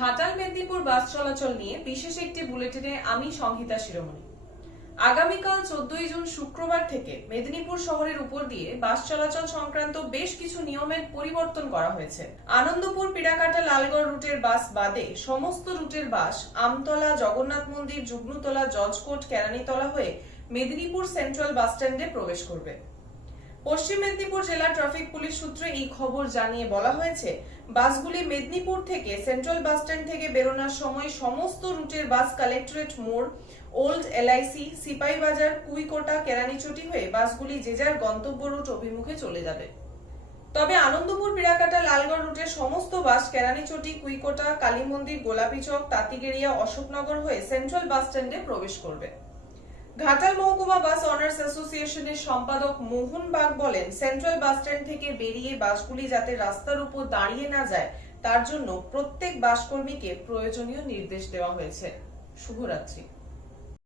ঘাটাল মেদিনীপুর বাস চলাচল নিয়ে বিশেষ একটি বুলেটিনে আমি সংহিতা শিরোমণি। আগামীকাল চোদ্দই জুন শুক্রবার থেকে মেদিনীপুর শহরের উপর দিয়ে বাস চলাচল সংক্রান্ত বেশ কিছু নিয়মের পরিবর্তন করা হয়েছে। আনন্দপুর, পিড়াকাটা, লালগড় রুটের বাস বাদে সমস্ত রুটের বাস আমতলা, জগন্নাথ মন্দির যুগ্নতলা জজকোট, কেরানীতলা হয়ে মেদিনীপুর সেন্ট্রাল বাস স্ট্যান্ডে প্রবেশ করবে। পশ্চিম মেদিনীপুর জেলা ট্রাফিক পুলিশ সূত্রে এই খবর জানিয়ে বলা হয়েছে, বাসগুলি মেদিনীপুর থেকে সেন্ট্রাল বাস স্ট্যান্ড থেকে বেরোনোর সময় সমস্ত রুটের বাস কালেক্টরেট মোড়, ওল্ড এলআইসি সিপাহীবাজার কুইকোটা, কেরানীচটি হয়ে বাসগুলি যে যার গন্তব্য রুট অভিমুখে চলে যাবে। তবে আনন্দপুর বিড়াকাটা লালগড় রুটের সমস্ত বাস কেরানীচটি, কুইকোটা, কালীমন্দির গোলাপীচক তাঁতিগেরিয়া অশোকনগর হয়ে সেন্ট্রাল বাস স্ট্যান্ডে প্রবেশ করবে। ঘাটাল মহকুমা বাস অনার্স অ্যাসোসিয়েশনের সম্পাদক মোহন বাগ বলেন, সেন্ট্রাল বাস স্ট্যান্ড থেকে বেরিয়ে বাসগুলি যাতে রাস্তার উপর দাঁড়িয়ে না যায়, তার জন্য প্রত্যেক বাসকর্মীকে প্রয়োজনীয় নির্দেশ দেওয়া হয়েছে। শুভরাত্রি।